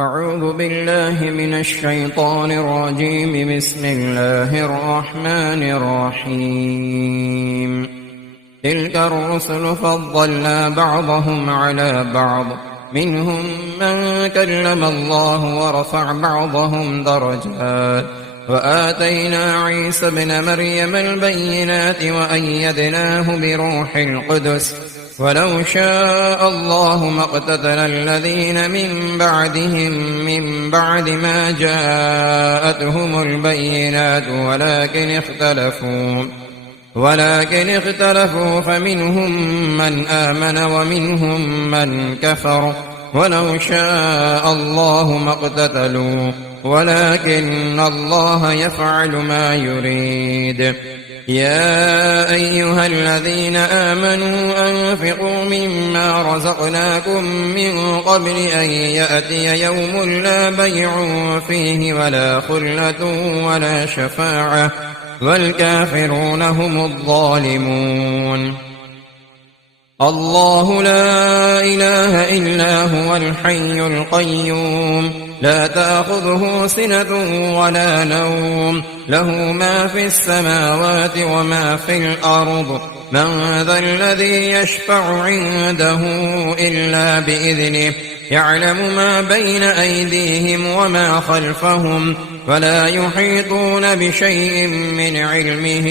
أعوذ بالله من الشيطان الرجيم. بسم الله الرحمن الرحيم. تلك الرسل فضلنا بعضهم على بعض، منهم من كلم الله ورفع بعضهم درجات، وآتينا عيسى ابن مريم البينات وأيدناه بروح القدس، ولو شاء الله ما اقتتل الذين من بعدهم من بعد ما جاءتهم البينات ولكن اختلفوا فمنهم من آمن ومنهم من كفر، ولو شاء الله ما اقتتلوا ولكن الله يفعل ما يريد. يا أيها الذين آمنوا أنفقوا مما رزقناكم من قبل أن يأتي يوم لا بيع فيه ولا خلة ولا شفاعة والكافرون هم الظالمون. الله لا إله إلا هو الحي القيوم، لا تأخذه سنة ولا نوم، له ما في السماوات وما في الأرض. من ذا الذي يشفع عنده إلا بإذنه، يعلم ما بين أيديهم وما خلفهم، ولا يحيطون بشيء من علمه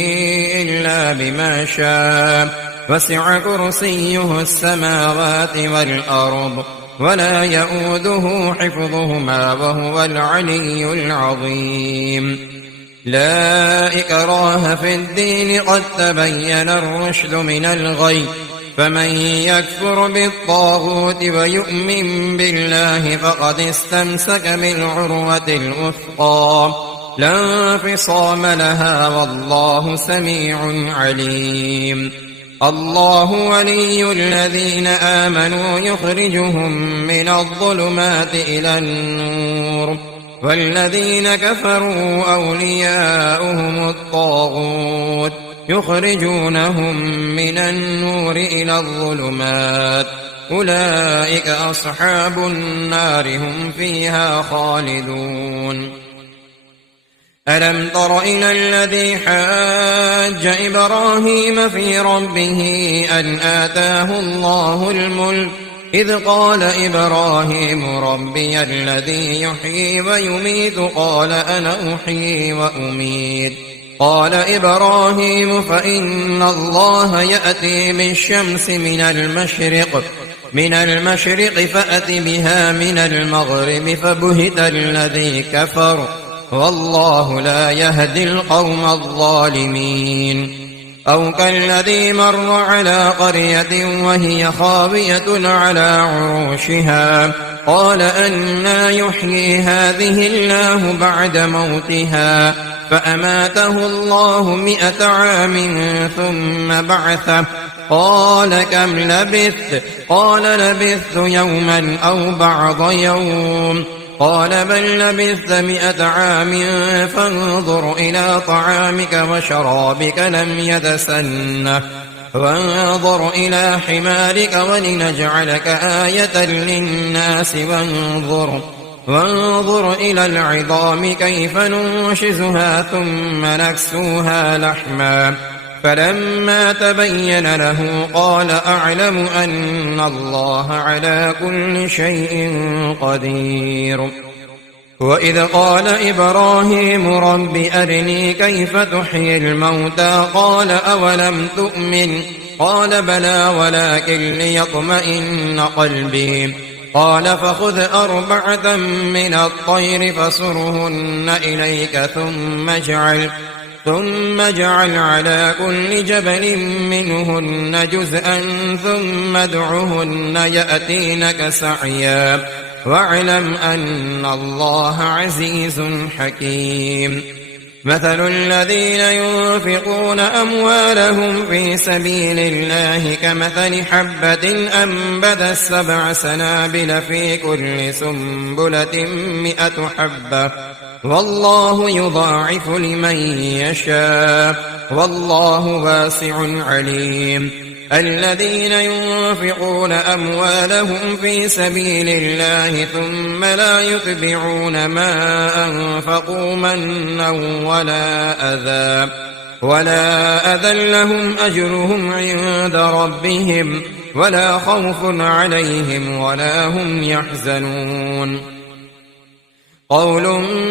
إلا بما شاء، وسع كرسيه السماوات والأرض، ولا يؤوده حفظهما وهو العلي العظيم. لا إكراه في الدين، قد تبين الرشد من الغي، فمن يكفر بالطاغوت ويؤمن بالله فقد استمسك بالعروة الوثقى، لا انفصام لها، والله سميع عليم. الله ولي الذين آمنوا يخرجهم من الظلمات إلى النور، والذين كفروا أولياؤهم الطاغوت يخرجونهم من النور إلى الظلمات، أولئك أصحاب النار هم فيها خالدون. ألم تر إلى الذي حاج إبراهيم في ربه أن آتاه الله الملك، إذ قال إبراهيم ربي الذي يحيي ويميت، قال أنا أحيي وأميت. قال إبراهيم فإن الله يأتي بالشمس من المشرق فأت بها من المغرب، فبهت الذي كفر، والله لا يهدي القوم الظالمين. أو كالذي مر على قرية وهي خاوية على عروشها، قال أنى يحيي هذه الله بعد موتها، فأماته الله 100 عام ثم بعثه، قال كم لبثت؟ قال لبثت يوما أو بعض يوم، قال بل لبثت 100 عام، فانظر إلى طعامك وشرابك لم يتسنه، وانظر إلى حمارك ولنجعلك آية للناس، وانظر إلى العظام كيف ننشزها ثم نكسوها لحما، فلما تبين له قال أعلم أن الله على كل شيء قدير. وإذ قال إبراهيم رب أرني كيف تحيي الموتى، قال أولم تؤمن؟ قال بلى ولكن ليطمئن قلبي. قال فخذ 4 من الطير فصرهن إليك ثم اجعل على كل جبل منهن جزءا، ثم ادعهن يأتينك سعيا، واعلم أن الله عزيز حكيم. مثل الذين ينفقون أموالهم في سبيل الله كمثل حبة أنبتت 7 سنابل في كل سنبلة 100 حبة، والله يضاعف لمن يشاء، والله واسع عليم. الذين ينفقون أموالهم في سبيل الله ثم لا يتبعون ما أنفقوا منا ولا أذى لهم أجرهم عند ربهم ولا خوف عليهم ولا هم يحزنون قول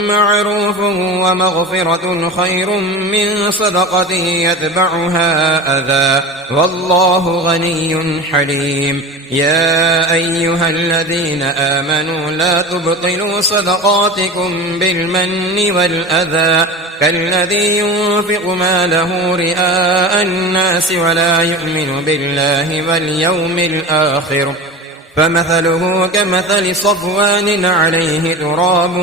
معروف ومغفرة خير من صدقة يتبعها أذى والله غني حليم يا أيها الذين آمنوا لا تبطلوا صدقاتكم بالمن والأذى كالذي ينفق ماله رئاء الناس ولا يؤمن بالله واليوم الآخر فمثله كمثل صفوان عليه تراب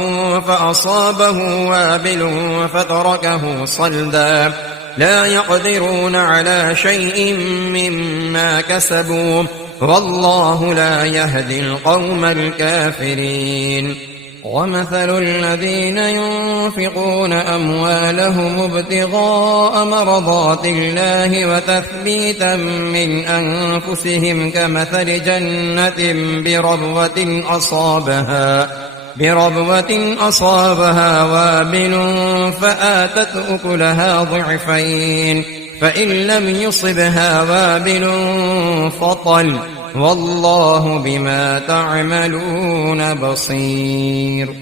فأصابه وابل فتركه صلدا لا يقدرون على شيء مما كسبوا والله لا يهدي القوم الكافرين ومثل الذين ينفقون أموالهم ابتغاء مرضات الله وتثبيتا من أنفسهم كمثل جنة بربوة أصابها وابل فآتت أكلها ضعفين فإن لم يصبها وابل فطل والله بما تعملون بصير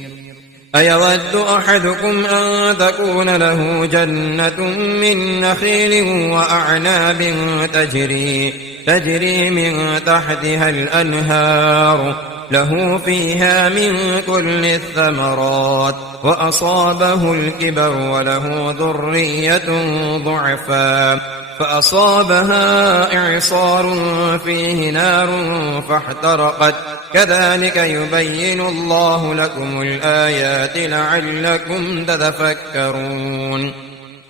أيود أحدكم أن تكون له جنة من نخيل وأعناب تجري من تحتها الأنهار له فيها من كل الثمرات وأصابه الكبر وله ذرية ضعفاء فأصابها إعصار فيه نار فاحترقت كذلك يبين الله لكم الآيات لعلكم تتفكرون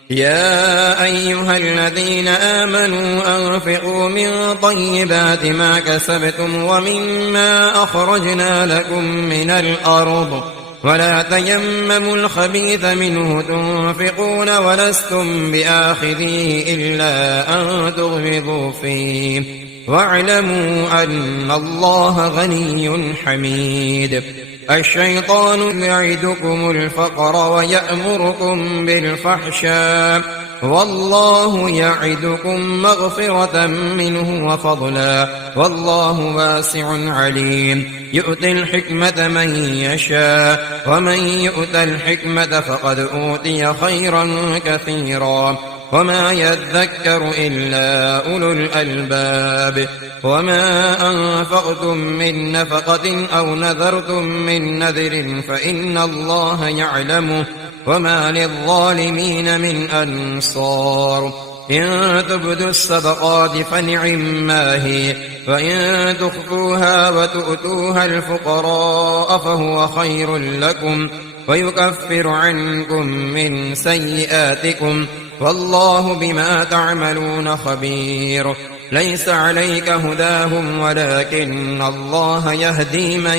يا أيها الذين آمنوا أنفقوا من طيبات ما كسبتم ومما أخرجنا لكم من الأرض ولا تيمموا الخبيث منه تنفقون ولستم بآخذيه إلا أن تغمضوا فيه واعلموا أن الله غني حميد الشيطان يعدكم الفقر ويأمركم بالفحشاء والله يعدكم مغفرة منه وفضلا والله واسع عليم يؤتي الحكمة من يشاء ومن يؤت الحكمة فقد أوتي خيرا كثيرا وما يذكر إلا أولو الألباب وما أنفقتم من نفقة أو نذرتم من نذر فإن الله يعلمه وما للظالمين من أنصار إن تبدوا الصدقات فنعما هي وإن تخفوها وتؤتوها الفقراء فهو خير لكم ويكفر عنكم من سيئاتكم والله بما تعملون خبير ليس عليك هداهم ولكن الله يهدي من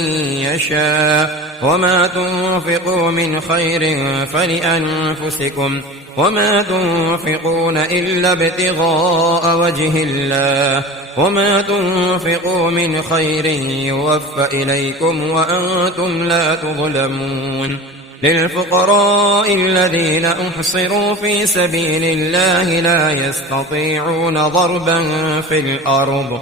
يشاء وما تنفقوا من خير فلأنفسكم وما تنفقون إلا ابتغاء وجه الله وما تنفقوا من خير يوفى إليكم وأنتم لا تظلمون للفقراء الذين أحصروا في سبيل الله لا يستطيعون ضربا في الأرض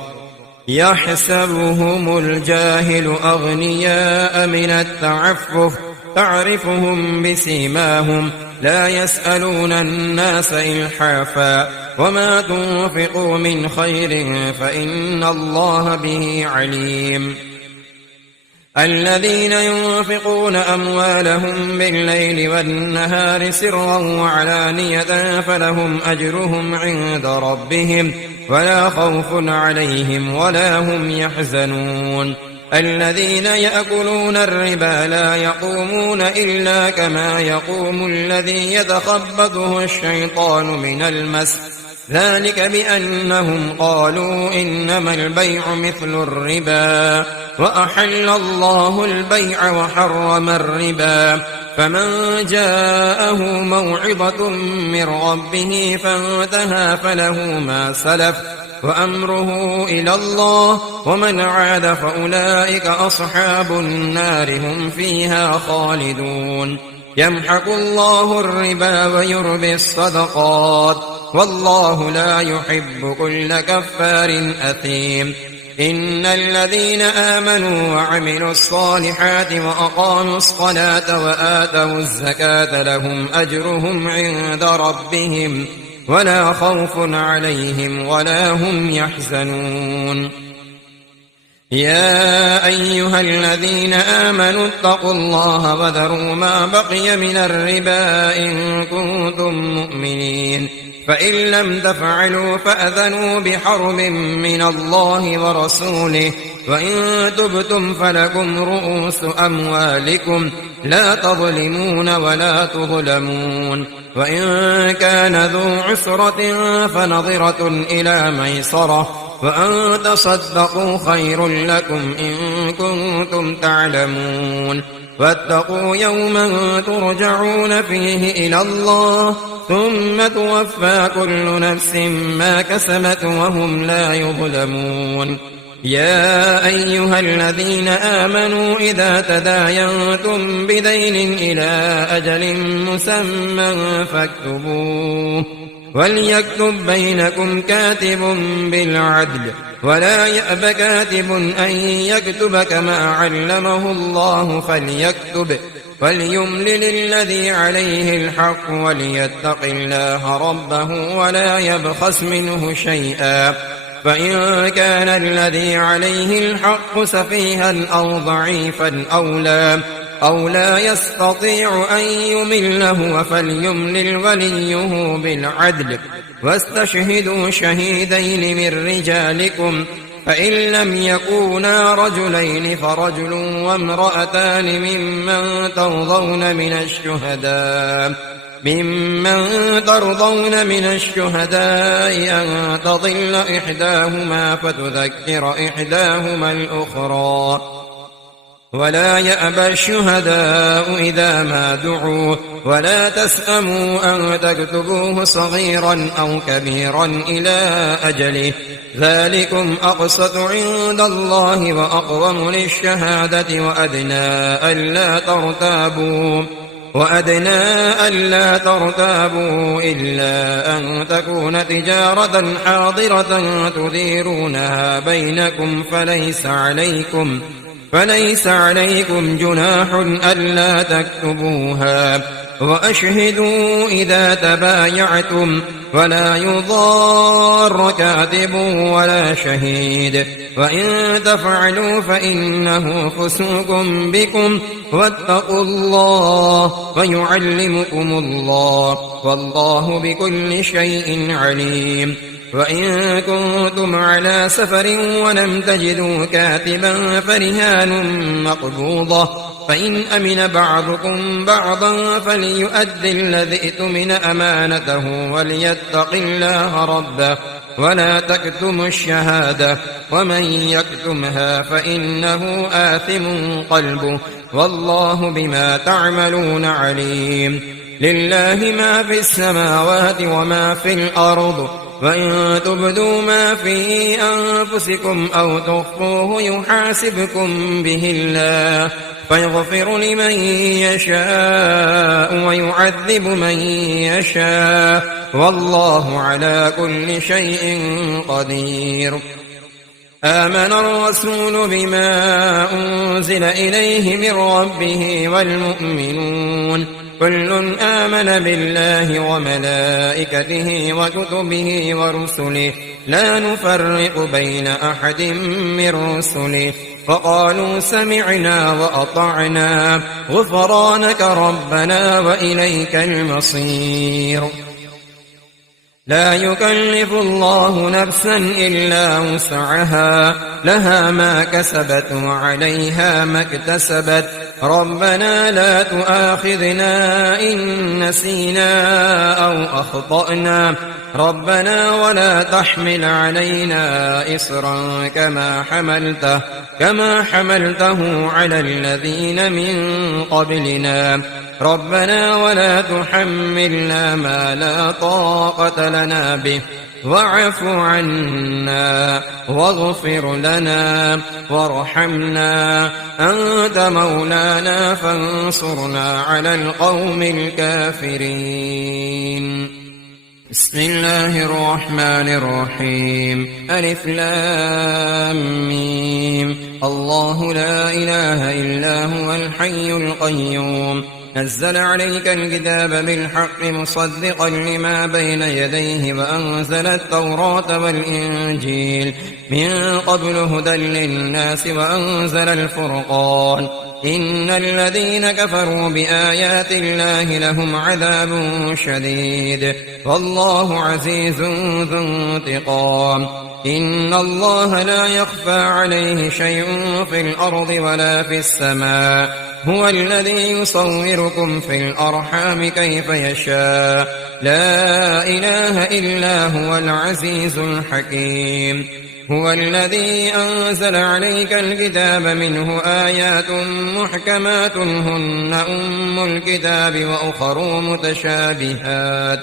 يحسبهم الجاهل أغنياء من التعفف تعرفهم بسيماهم لا يسألون الناس إلحافا وما تنفقوا من خير فإن الله به عليم الذين ينفقون أموالهم بالليل والنهار سرا وعلانية فلهم أجرهم عند ربهم ولا خوف عليهم ولا هم يحزنون الذين يأكلون الربا لا يقومون إلا كما يقوم الذي يتخبطه الشيطان من المس ذلك بأنهم قالوا إنما البيع مثل الربا وأحل الله البيع وحرم الربا فمن جاءه موعظة من ربه فانتهى فله ما سلف وأمره إلى الله، ومن عاد فأولئك أصحاب النار هم فيها خالدون. يمحق الله الربا ويربي الصدقات، والله لا يحب كل كفار أثيم. إن الذين آمنوا وعملوا الصالحات وأقاموا الصلاة وآتوا الزكاة لهم أجرهم عند ربهم ولا خوف عليهم ولا هم يحزنون. يا أيها الذين آمنوا اتقوا الله وذروا ما بقي من الربا إن كنتم مؤمنين، فإن لم تفعلوا فأذنوا بحرب من الله ورسوله، وإن تبتم فلكم رؤوس أموالكم لا تظلمون ولا تظلمون. وإن كان ذو عسرة فنظرة إلى ميسرة، وأن تصدقوا خير لكم إن كنتم تعلمون. واتقوا يوما ترجعون فيه إلى الله ثم توفى كل نفس ما كسبت وهم لا يظلمون. يا أيها الذين آمنوا إذا تداينتم بدين إلى أجل مسمى فاكتبوه، وليكتب بينكم كاتب بالعدل، ولا يأب كاتب أن يكتب كما علمه الله فليكتب، وليملل الذي عليه الحق وليتق الله ربه ولا يبخس منه شيئا. فإن كان الذي عليه الحق سفيها أو ضعيفا أو لا يستطيع أن يمله فليملل وليه بالعدل، واستشهدوا شهيدين من رجالكم، فإن لم يكونا رجلين فرجل وامرأتان ممن ترضون من الشهداء أن تضل إحداهما فتذكر إحداهما الأخرى. ولا يأبى الشهداء إذا ما دعوا، ولا تسأموا أن تكتبوه صغيرا أو كبيرا إلى أجله، ذلكم أقسط عند الله وأقوم للشهادة، وأدنى ألا ترتابوا إلا أن تكون تجارة حاضرة تديرونها بينكم فليس عليكم جناح ألا تكتبوها، وأشهدوا إذا تبايعتم، ولا يضار كاتب ولا شهيد، وإن تفعلوا فإنه فسوق بكم، واتقوا الله ويعلمكم الله، والله بكل شيء عليم. وإن كنتم على سفر ولم تجدوا كاتبا فرهان مقبوضة، فإن أمن بعضكم بعضا فليؤدي الذي اؤتمن أمانته وليتق الله ربه ولا تكتموا الشهادة، ومن يكتمها فإنه آثم قلبه، والله بما تعملون عليم. لله ما في السماوات وما في الأرض، وإن تبدوا ما في أنفسكم أو تخفوه يحاسبكم به الله، فيغفر لمن يشاء ويعذب من يشاء، والله على كل شيء قدير. آمن الرسول بما أنزل إليه من ربه والمؤمنون كل آمن بالله وملائكته وكتبه ورسله لا نفرق بين أحد من رسله، فقالوا سمعنا وأطعنا غفرانك ربنا وإليك المصير. لا يكلف الله نفسا إلا وسعها، لها ما كسبت وعليها ما اكتسبت، ربنا لا تؤاخذنا إن نسينا أو أخطأنا، ربنا ولا تحمل علينا إصرا كما حملته على الذين من قبلنا، ربنا ولا تحملنا ما لا طاقة لنا به، واعف عنا واغفر لنا وارحمنا أنت مولانا فانصرنا على القوم الكافرين. بسم الله الرحمن الرحيم. ألف لام ميم. الله لا إله إلا هو الحي القيوم نزل عليك الكتاب بالحق مصدقا لما بين يديه وأنزل التوراة والإنجيل من قبل هدى للناس وأنزل الفرقان إن الذين كفروا بآيات الله لهم عذاب شديد والله عزيز ذو انتقام. إن الله لا يخفى عليه شيء في الأرض ولا في السماء هو الذي يصوركم في الأرحام كيف يشاء لا إله إلا هو العزيز الحكيم. هو الذي أنزل عليك الكتاب منه آيات محكمات هن أم الكتاب وأخر متشابهات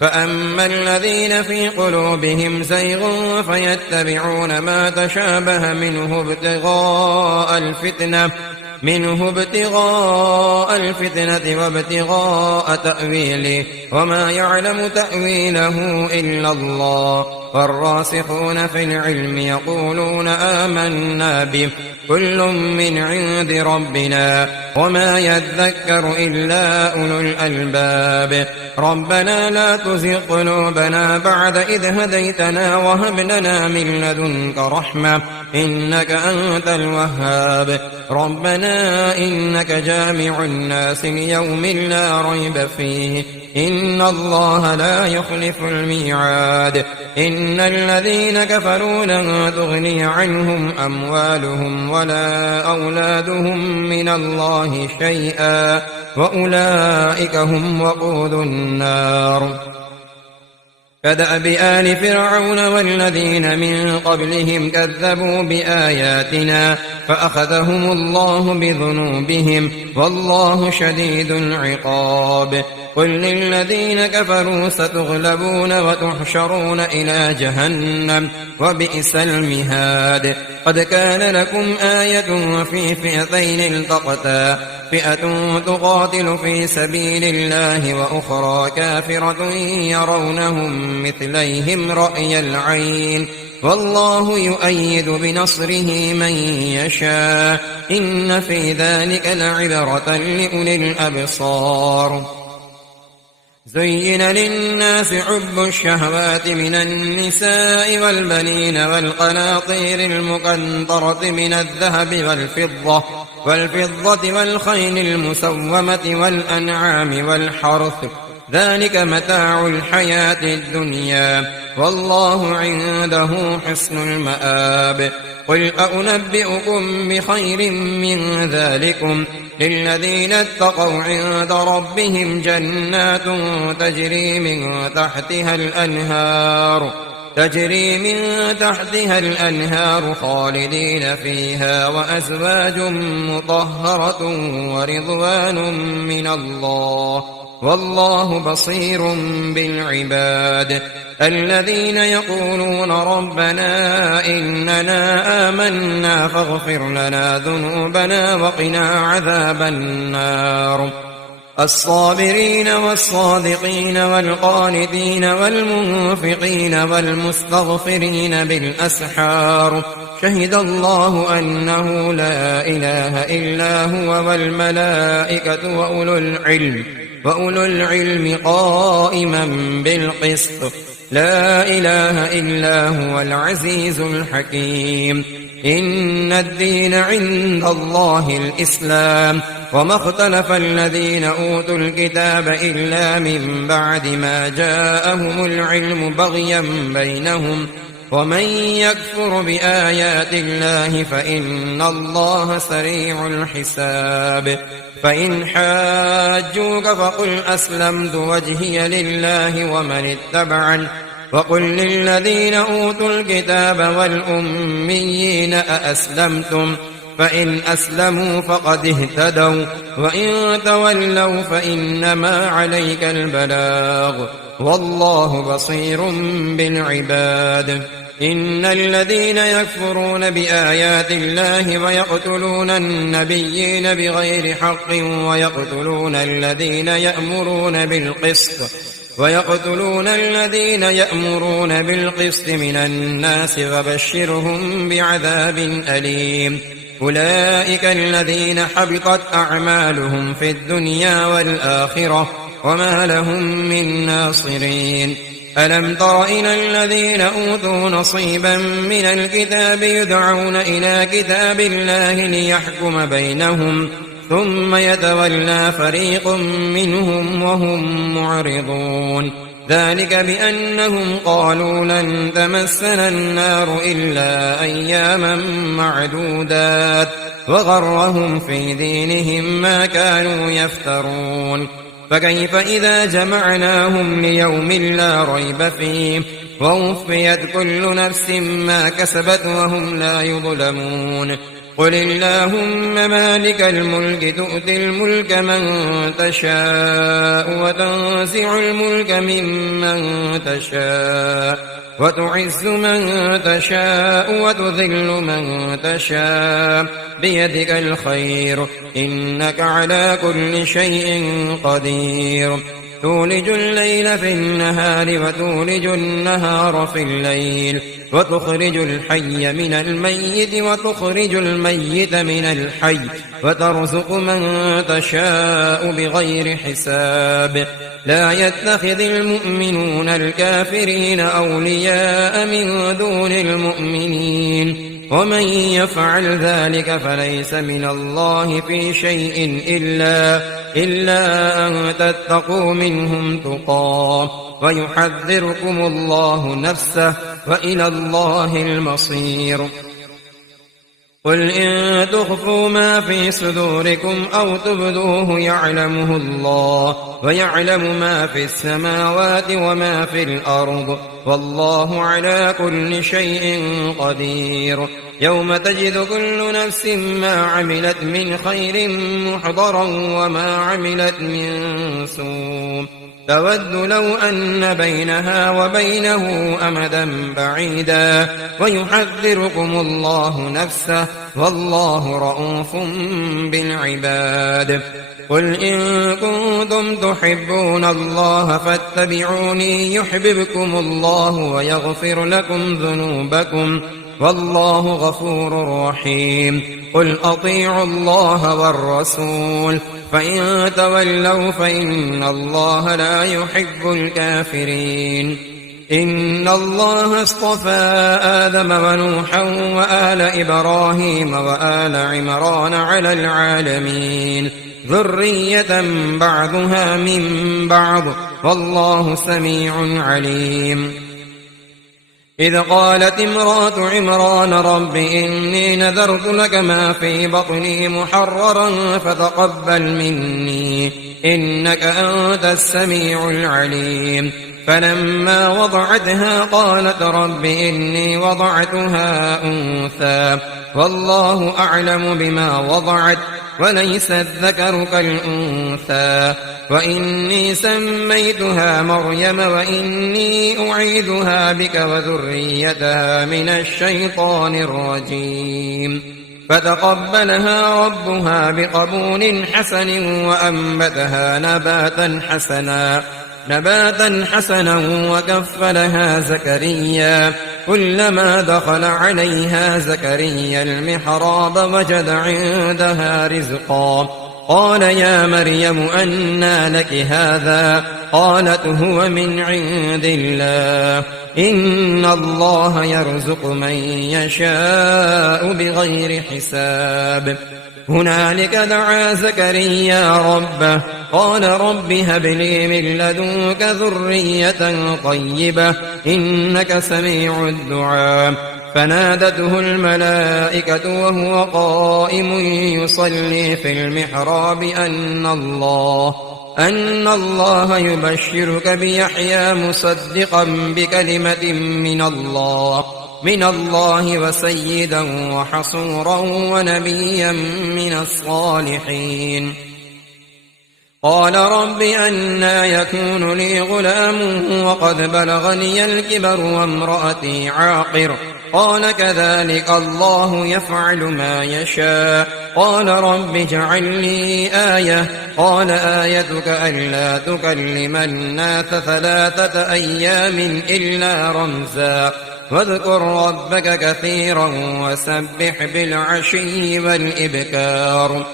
فأما الذين في قلوبهم زيغ فيتبعون ما تشابه منه ابتغاء الفتنة وابتغاء تأويله وما يعلم تأويله إلا الله والراسخون في العلم يقولون آمنا به كل من عند ربنا وما يذكر إلا أولو الألباب. ربنا لا تزغ قلوبنا بعد إذ هديتنا وهب لنا من لدنك رحمة إنك أنت الوهاب. ربنا إنك جامع الناس ليوم لا ريب فيه إن الله لا يخلف الميعاد. إن الذين كفروا لن تغني عنهم أموالهم ولا أولادهم من الله شيئا وأولئك هم وقود النار. كدأب آل فرعون والذين من قبلهم كذبوا بآياتنا فأخذهم الله بذنوبهم والله شديد العقاب. قل للذين كفروا ستغلبون وتحشرون إلى جهنم وبئس المهاد. قد كان لكم آية في فئتين التقتا فئة تقاتل في سبيل الله وأخرى كافرة يرونهم مثليهم رأي العين والله يؤيد بنصره من يشاء إن في ذلك لعبرة لأولي الأبصار. زين للناس حب الشهوات من النساء والبنين والقناطير المقنطرة من الذهب والفضة والخيل المسومة والأنعام والحرث ذلك متاع الحياة الدنيا والله عنده حسن المآب. قل أنبئكم بخير من ذلكم للذين اتقوا عند ربهم جنات تجري من تحتها الأنهار خالدين فيها وأزواج مطهرة ورضوان من الله والله بصير بالعباد. الذين يقولون ربنا إننا آمنا فاغفر لنا ذنوبنا وقنا عذاب النار. الصابرين والصادقين والقانتين والمنفقين والمستغفرين بالأسحار شهد الله أنه لا إله إلا هو والملائكة وأولو العلم قائما بالقسط لا إله إلا هو العزيز الحكيم. إن الدين عند الله الإسلام وما اختلف الذين أوتوا الكتاب إلا من بعد ما جاءهم العلم بغيا بينهم ومن يكفر بآيات الله فإن الله سريع الحساب. فإن حاجوك فقل أسلمت وجهي لله ومن اتبعني وقل للذين أوتوا الكتاب والأميين أأسلمتم فإن أسلموا فقد اهتدوا وإن تولوا فإنما عليك البلاغ والله بصير بالعباد. إن الذين يكفرون بآيات الله ويقتلون النبيين بغير حق ويقتلون الذين يأمرون بالقسط من الناس فبشرهم بعذاب أليم. أولئك الذين حبطت أعمالهم في الدنيا والآخرة وما لهم من ناصرين. ألم تر إلى الذين أوتوا نصيبا من الكتاب يدعون إلى كتاب الله ليحكم بينهم ثم يتولى فريق منهم وهم معرضون. ذلك بأنهم قالوا لن تمسنا النار إلا أياما معدودات وغرهم في دينهم ما كانوا يفترون. فكيف إذا جمعناهم ليوم لا ريب فيه ووفيت كل نفس ما كسبت وهم لا يظلمون. قل اللهم مالك الملك تؤتي الملك من تشاء وتنزع الملك ممن تشاء وتعز من تشاء وتذل من تشاء بيدك الخير إنك على كل شيء قدير. تولج الليل في النهار وتولج النهار في الليل وتخرج الحي من الميت وتخرج الميت من الحي وترزق من تشاء بغير حساب. لا يتخذ المؤمنون الكافرين أولياء من دون المؤمنين ومن يفعل ذلك فليس من الله في شيء إلا أن تتقوا منهم تقاه ويحذركم الله نفسه وإلى الله المصير. قل إن تخفوا ما في صدوركم أو تبدوه يعلمه الله ويعلم ما في السماوات وما في الأرض والله على كل شيء قدير. يوم تجد كل نفس ما عملت من خير محضرا وما عملت من سوء تود لو أن بينها وبينه أمدا بعيدا ويحذركم الله نفسه والله رءوف بالعباد. قل إن كنتم تحبون الله فاتبعوني يحببكم الله ويغفر لكم ذنوبكم والله غفور رحيم. قل أطيعوا الله والرسول فإن تولوا فإن الله لا يحب الكافرين. إن الله اصطفى آدم ونوحا وآل إبراهيم وآل عمران على العالمين ذرية بعضها من بعض والله سميع عليم. إذ قالت امرأة عمران رب إني نذرت لك ما في بطني محررا فتقبل مني إنك أنت السميع العليم. فلما وضعتها قالت رب إني وضعتها أنثى والله أعلم بما وضعت وليس الذكر كالأنثى وإني سميتها مريم وإني أعيذها بك وذريتها من الشيطان الرجيم. فتقبلها ربها بقبول حسن وأنبتها نباتا حسنا وكفلها زكريا كلما دخل عليها زكريا المحراب وجد عندها رزقا قال يا مريم أنى لك هذا قالت هو من عند الله إن الله يرزق من يشاء بغير حساب. هنالك دعا زكريا ربه قال رب هب لي من لدنك ذرية طيبة إنك سميع الدعاء. فنادته الملائكة وهو قائم يصلي في المحراب أن الله يبشرك بيحيى مصدقا بكلمة من الله من الله وسيدا وحصورا ونبيا من الصالحين. قال رب أنى يكون لي غلام وقد بلغني الكبر وامرأتي عاقر قال كذلك الله يفعل ما يشاء قال رب اجعل لي آية قال آيتك ألا تكلم الناس 3 أيام إلا رمزا واذكر ربك كثيرا وسبح بالعشي والإبكار.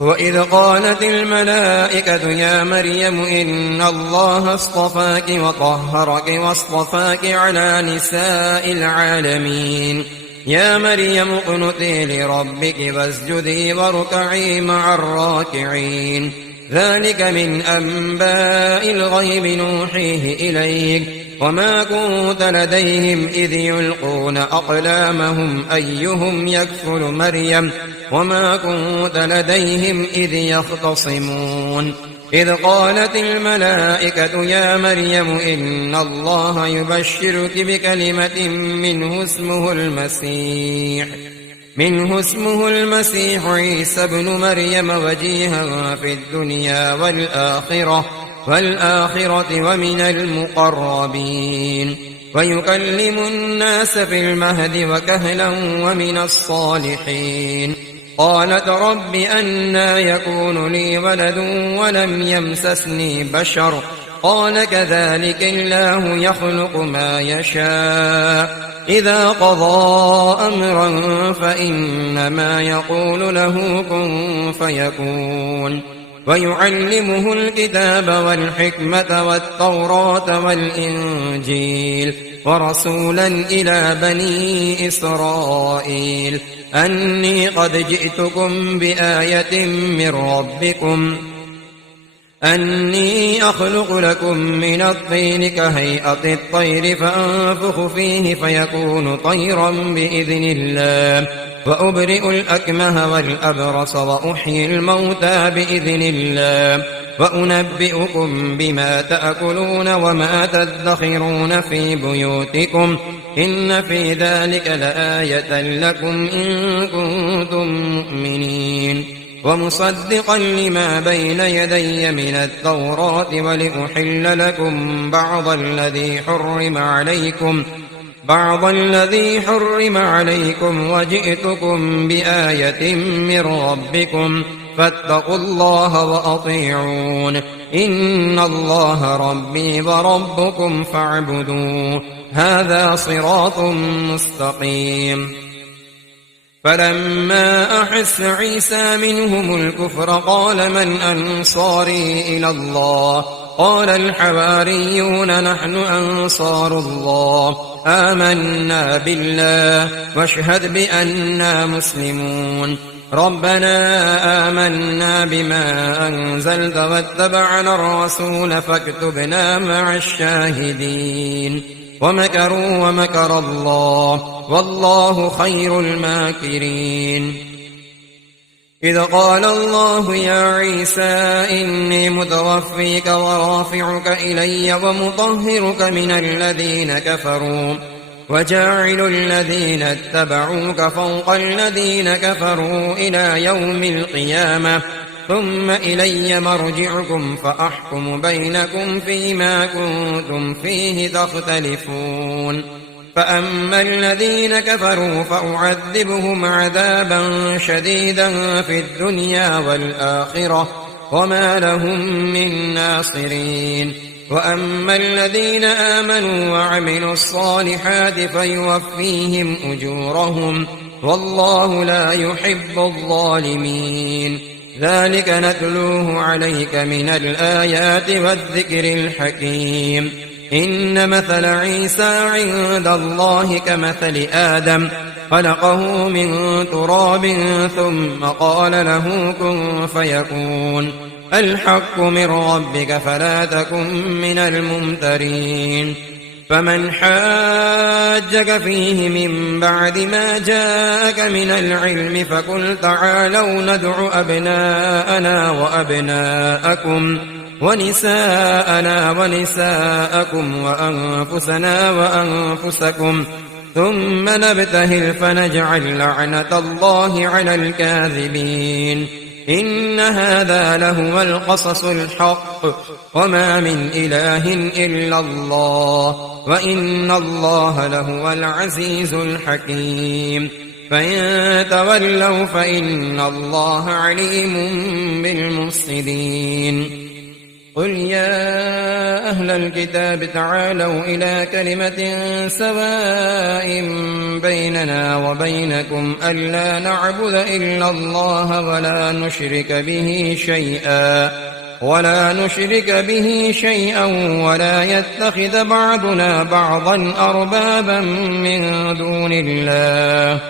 وإذ قالت الملائكة يا مريم إن الله اصطفاك وطهرك واصطفاك على نساء العالمين يا مريم اقنتي لربك واسجدي واركعي مع الراكعين. ذلك من أنباء الغيب نوحيه إليك وما كنت لديهم إذ يلقون أقلامهم أيهم يكفل مريم وما كنت لديهم إذ يختصمون. إذ قالت الملائكة يا مريم إن الله يبشرك بكلمة منه اسمه المسيح عيسى ابن مريم وجيها في الدنيا والآخرة ومن المقربين ويكلم الناس في المهد وكهلا ومن الصالحين. قالت رب أنى يكون لي ولد ولم يمسسني بشر قال كذلك الله يخلق ما يشاء إذا قضى أمرا فإنما يقول له كن فيكون. ويعلمه الكتاب والحكمة والتوراة والإنجيل ورسولا إلى بني إسرائيل أني قد جئتكم بآية من ربكم أني أخلق لكم من الطين كهيئة الطير فأنفخ فيه فيكون طيرا بإذن الله وأبرئ الأكمه والأبرص وأحيي الموتى بإذن الله وأنبئكم بما تأكلون وما تدخرون في بيوتكم إن في ذلك لآية لكم إن كنتم مؤمنين. ومصدقا لما بين يدي من التوراة ولأحل لكم بعض الذي حرم عليكم وجئتكم بآية من ربكم فاتقوا الله وأطيعون إن الله ربي وربكم فاعبدوه هذا صراط مستقيم. فلما أحس عيسى منهم الكفر قال من أنصاري إلى الله قال الحواريون نحن أنصار الله آمنا بالله واشهد بأننا مسلمون. ربنا آمنا بما أنزلت واتبعنا الرسول فاكتبنا مع الشاهدين. ومكروا ومكر الله والله خير الماكرين. إذ قال الله يا عيسى إني متوفيك ورافعك إلي ومطهرك من الذين كفروا وجاعل الذين اتبعوك فوق الذين كفروا إلى يوم القيامة ثم إلي مرجعكم فأحكم بينكم فيما كنتم فيه تختلفون. فأما الذين كفروا فأعذبهم عذابا شديدا في الدنيا والآخرة وما لهم من ناصرين. وأما الذين آمنوا وعملوا الصالحات فيوفيهم أجورهم والله لا يحب الظالمين. ذلك نتلوه عليك من الآيات والذكر الحكيم. إن مثل عيسى عند الله كمثل آدم خلقه من تراب ثم قال له كن فيكون. الحق من ربك فلا تكن من الممترين. فمن حاجك فيه من بعد ما جاءك من العلم فقل تعالوا ندع أبناءنا وأبناءكم ونساءنا ونساءكم وأنفسنا وأنفسكم ثم نبتهل فنجعل لعنة الله على الكاذبين إن هذا لهو القصص الحق وما من إله إلا الله وإن الله لهو العزيز الحكيم فإن تولوا فإن الله عليم بالمفسدين قل يا أهل الكتاب تعالوا إلى كلمة سواء بيننا وبينكم ألا نعبد إلا الله ولا نشرك به شيئا ولا يتخذ بعضنا بعضا أربابا من دون الله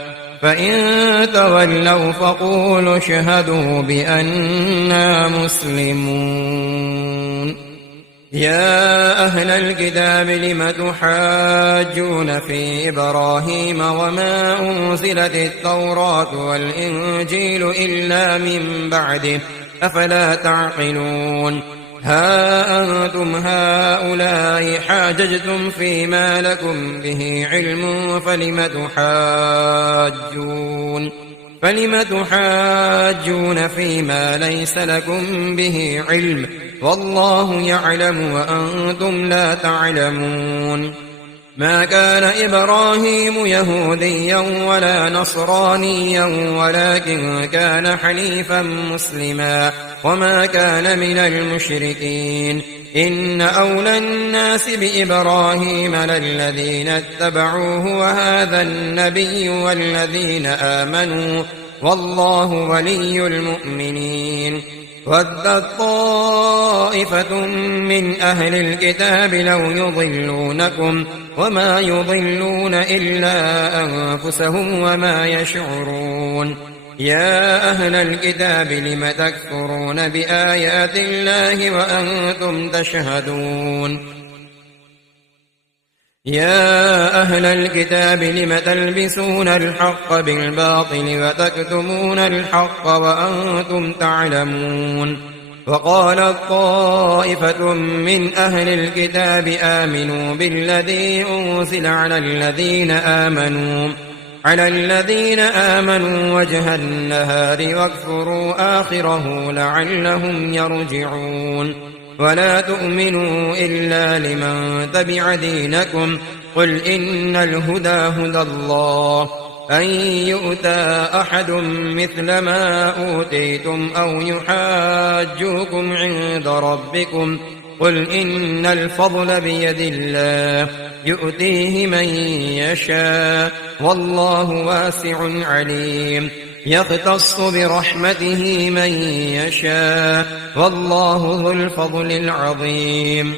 فإن تولوا فقولوا اشهدوا بأننا مسلمون يا أهل الكتاب لم تحاجون في إبراهيم وما أنزلت التوراة والإنجيل إلا من بعده أفلا تعقلون ها أنتم هؤلاء حاججتم فيما لكم به علم فلم تحاجون فيما ليس لكم به علم والله يعلم وأنتم لا تعلمون ما كان إبراهيم يهوديا ولا نصرانيا ولكن كان حنيفا مسلما وما كان من المشركين إن أولى الناس بإبراهيم للذين اتبعوه وهذا النبي والذين آمنوا والله ولي المؤمنين ودت طائفة من أهل الكتاب لو يضلونكم وما يضلون إلا أنفسهم وما يشعرون يا أهل الكتاب لم تكفرون بآيات الله وأنتم تشهدون يا أهل الكتاب لم تلبسون الحق بالباطل وتكتمون الحق وأنتم تعلمون وقالت طائفة من أهل الكتاب آمنوا بالذي أنزل على الذين آمنوا وجه النهار واكفروا آخره لعلهم يرجعون ولا تؤمنوا إلا لمن تبع دينكم قل إن الهدى هدى الله أن يؤتى أحد مثل ما أوتيتم أو يحاجوكم عند ربكم قل إن الفضل بيد الله يؤتيه من يشاء والله واسع عليم يختص برحمته من يشاء والله ذو الفضل العظيم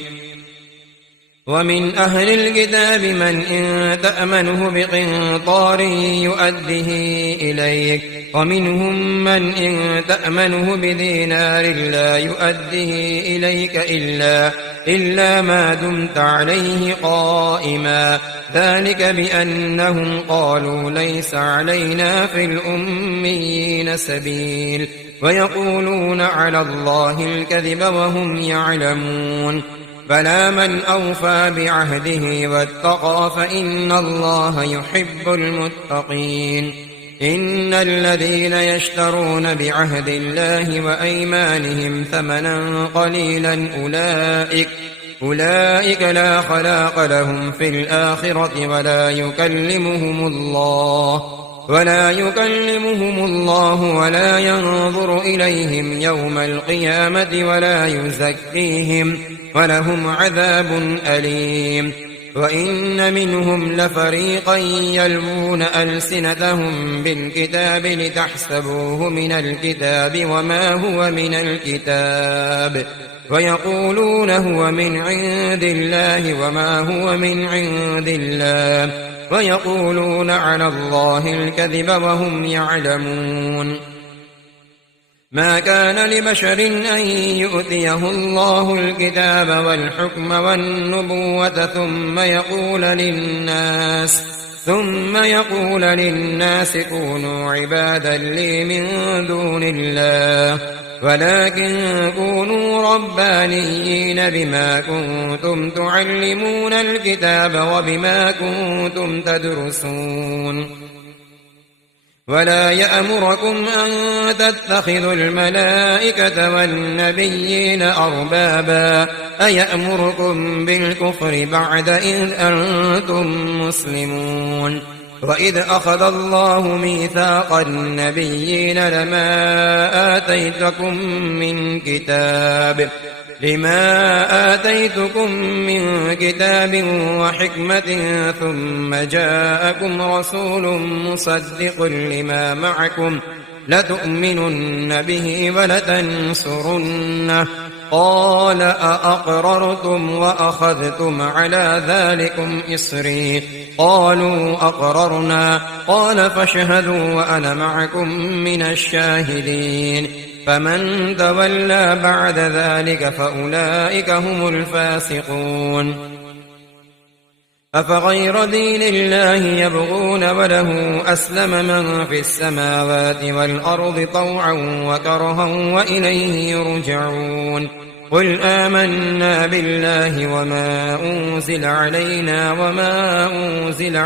ومن أهل الكتاب من إن تأمنه بقنطار يؤده إليك ومنهم من إن تأمنه بدينار لا يؤده إليك إلا ما دمت عليه قائما ذلك بأنهم قالوا ليس علينا في الأميين سبيل ويقولون على الله الكذب وهم يعلمون بلى من أوفى بعهده واتقى فإن الله يحب المتقين إن الذين يشترون بعهد الله وأيمانهم ثمنا قليلا أولئك لا خلاق لهم في الآخرة ولا يكلمهم الله ولا ينظر إليهم يوم القيامة ولا يزكيهم ولهم عذاب أليم وإن منهم لفريقا يلوون ألسنتهم بالكتاب لتحسبوه من الكتاب وما هو من الكتاب ويقولون هو من عند الله وما هو من عند الله ويقولون على الله الكذب وهم يعلمون ما كان لبشر أن يؤتيه الله الكتاب والحكم والنبوة ثم يقول للناس كونوا عبادا لي من دون الله ولكن كونوا ربانيين بما كنتم تعلمون الكتاب وبما كنتم تدرسون ولا يأمركم أن تتخذوا الملائكة والنبيين أربابا أيأمركم بالكفر بعد إذ أنتم مسلمون وإذ أخذ الله ميثاق النبيين لما آتيتكم من كتاب وحكمة ثم جاءكم رسول مصدق لما معكم لتؤمنن به ولتنصرنه قال أأقررتم وأخذتم على ذلكم إصري قالوا أقررنا قال فاشهدوا وأنا معكم من الشاهدين فمن تولى بعد ذلك فأولئك هم الفاسقون أفغير دين الله يبغون وله أسلم من في السماوات والأرض طوعا وكرها وإليه يرجعون قل آمنا بالله وما أنزل علينا وما أنزل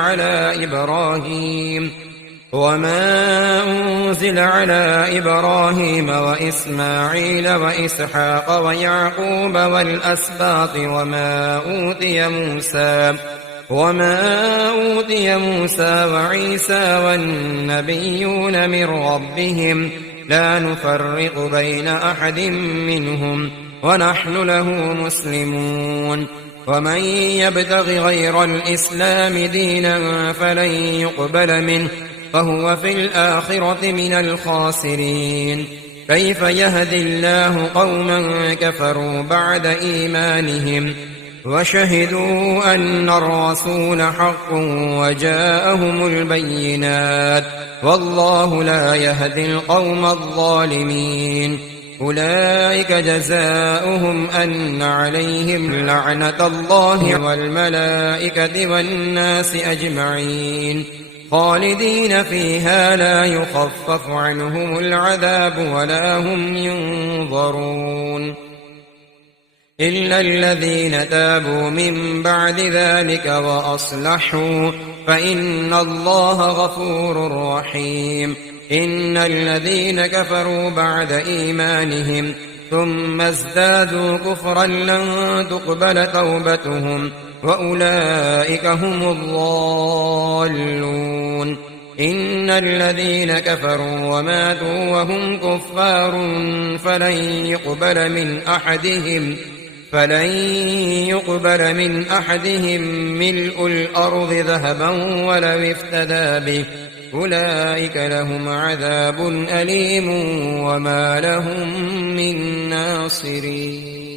على إبراهيم وإسماعيل وإسحاق ويعقوب والأسباط وما أوتي موسى وعيسى والنبيون من ربهم لا نفرق بين أحد منهم ونحن له مسلمون ومن يبتغ غير الإسلام دينا فلن يقبل منه فهو في الآخرة من الخاسرين كيف يهدي الله قوما كفروا بعد إيمانهم وشهدوا أن الرسول حق وجاءهم البينات والله لا يهدي القوم الظالمين أولئك جزاؤهم أن عليهم لعنة الله والملائكة والناس أجمعين خالدين فيها لا يخفف عنهم العذاب ولا هم ينظرون إلا الذين تابوا من بعد ذلك وأصلحوا فإن الله غفور رحيم إن الذين كفروا بعد إيمانهم ثم ازدادوا كفرا لن تقبل توبتهم وأولئك هم الضالون إن الذين كفروا وماتوا وهم كفار فلن يقبل من أحدهم ملء الأرض ذهبا ولو افتدى به أولئك لهم عذاب أليم وما لهم من ناصرين